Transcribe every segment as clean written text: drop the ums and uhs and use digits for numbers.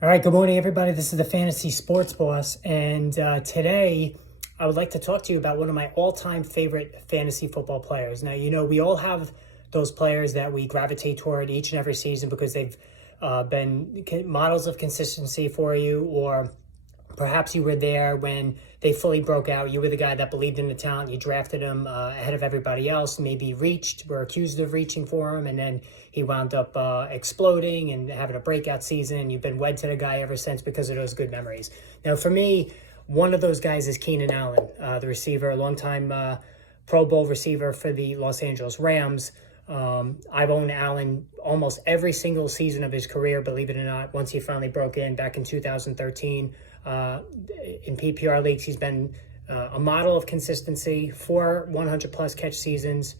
All right, good morning, everybody. This is the Fantasy Sports Boss, and today I would like to talk to you about one of my all-time favorite fantasy football players. Now, we all have those players that we gravitate toward each and every season because they've been models of consistency for you, or perhaps you were there when they fully broke out. You were the guy that believed in the talent. You drafted him ahead of everybody else. Maybe were accused of reaching for him, and then he wound up exploding and having a breakout season. You've been wed to the guy ever since because of those good memories. Now, for me, one of those guys is Keenan Allen, the receiver, a longtime Pro Bowl receiver for the Los Angeles Rams. I've owned Allen almost every single season of his career, believe it or not, once he finally broke in back in 2013. In PPR leagues, he's been a model of consistency, 4 100-plus catch seasons,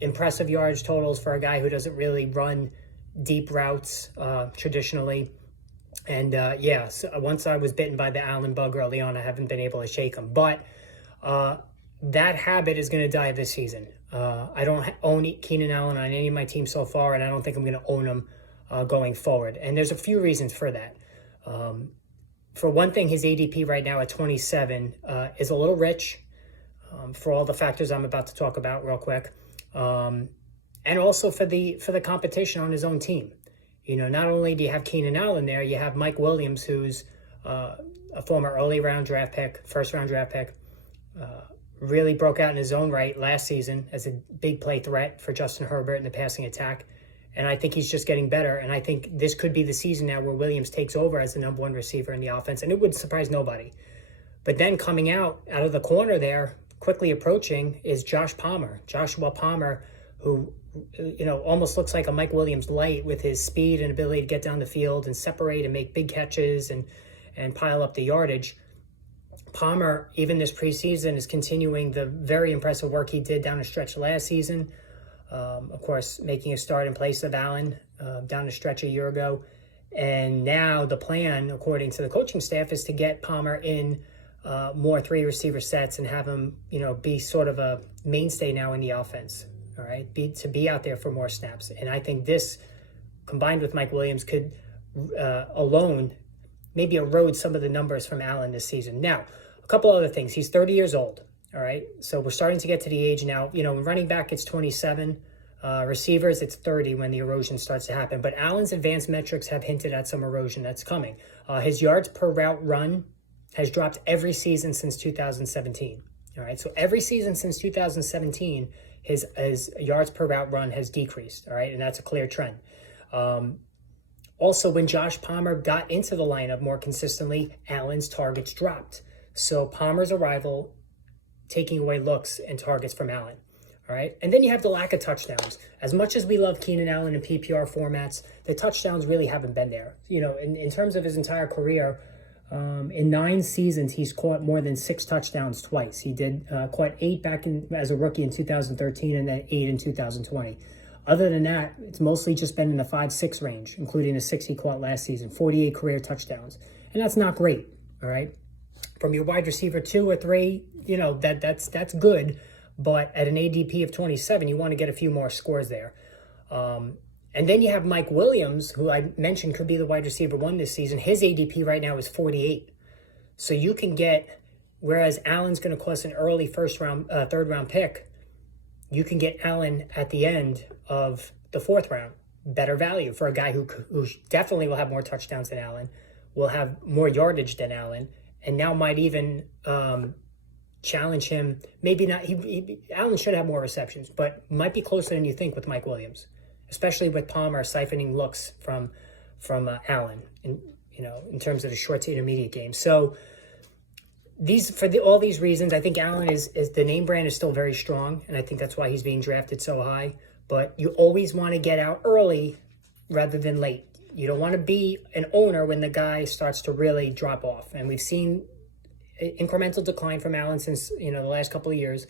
impressive yardage totals for a guy who doesn't really run deep routes traditionally. And so once I was bitten by the Allen bug early on, I haven't been able to shake him. But that habit is going to die this season. I don't own Keenan Allen on any of my teams so far, and I don't think I'm going to own him going forward. And there's a few reasons for that. For one thing, his ADP right now at 27 is a little rich for all the factors I'm about to talk about real quick. And also for the competition on his own team. Not only do you have Keenan Allen there, you have Mike Williams, who's a former first round draft pick, really broke out in his own right last season as a big play threat for Justin Herbert in the passing attack. And I think he's just getting better. And I think this could be the season now where Williams takes over as the number one receiver in the offense. And it would surprise nobody. But then coming out of the corner there, quickly approaching, is Joshua Palmer, who almost looks like a Mike Williams light with his speed and ability to get down the field and separate and make big catches and pile up the yardage. Palmer, even this preseason, is continuing the very impressive work he did down the stretch last season. Of course, making a start in place of Allen down the stretch a year ago. And now the plan, according to the coaching staff, is to get Palmer in more 3 receiver sets and have him, be sort of a mainstay now in the offense. All right, to be out there for more snaps. And I think this, combined with Mike Williams, could alone maybe erode some of the numbers from Allen this season. Now, a couple other things. He's 30 years old. All right, so we're starting to get to the age now. In running back, it's 27. Receivers, it's 30 when the erosion starts to happen. But Allen's advanced metrics have hinted at some erosion that's coming. His yards per route run has dropped every season since 2017. All right, so every season since 2017, his yards per route run has decreased. All right, and that's a clear trend. Also, when Josh Palmer got into the lineup more consistently, Allen's targets dropped. So Palmer's arrival taking away looks and targets from Allen. All right. And then you have the lack of touchdowns. As much as we love Keenan Allen in PPR formats, the touchdowns really haven't been there. In terms of his entire career, in 9 seasons, he's caught more than 6 touchdowns twice. He did caught 8 as a rookie in 2013 and then 8 in 2020. Other than that, it's mostly just been in the 5-6 range, including the 6 he caught last season, 48 career touchdowns. And that's not great. All right. From your wide receiver 2 or 3, that's good, but at an ADP of 27, you want to get a few more scores there. And then you have Mike Williams, who I mentioned could be the wide receiver 1 this season. His ADP right now is 48. So you can get, whereas Allen's going to cost an early third round pick, you can get Allen at the end of the 4th round. Better value for a guy who definitely will have more touchdowns than Allen, will have more yardage than Allen, and now might even challenge him. Maybe not. Allen should have more receptions, but might be closer than you think with Mike Williams, especially with Palmer siphoning looks from Allen in terms of the short to intermediate game. So all these reasons, I think Allen is the name brand is still very strong, and I think that's why he's being drafted so high. But you always want to get out early rather than late. You don't want to be an owner when the guy starts to really drop off. And we've seen incremental decline from Allen since, the last couple of years.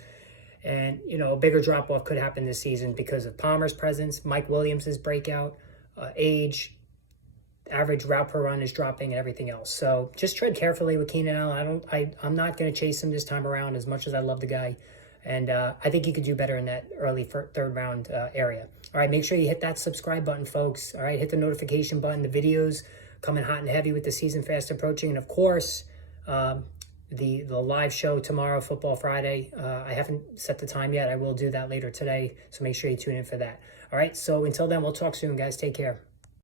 And, a bigger drop off could happen this season because of Palmer's presence, Mike Williams' breakout, age, average route per run is dropping and everything else. So just tread carefully with Keenan Allen. I'm not going to chase him this time around as much as I love the guy. And I think you could do better in that early 3rd round area. All right, make sure you hit that subscribe button, folks. All right, hit the notification button. The videos coming hot and heavy with the season fast approaching. And of course, the live show tomorrow, Football Friday. I haven't set the time yet. I will do that later today, so make sure you tune in for that. All right, so until then, we'll talk soon, guys. Take care.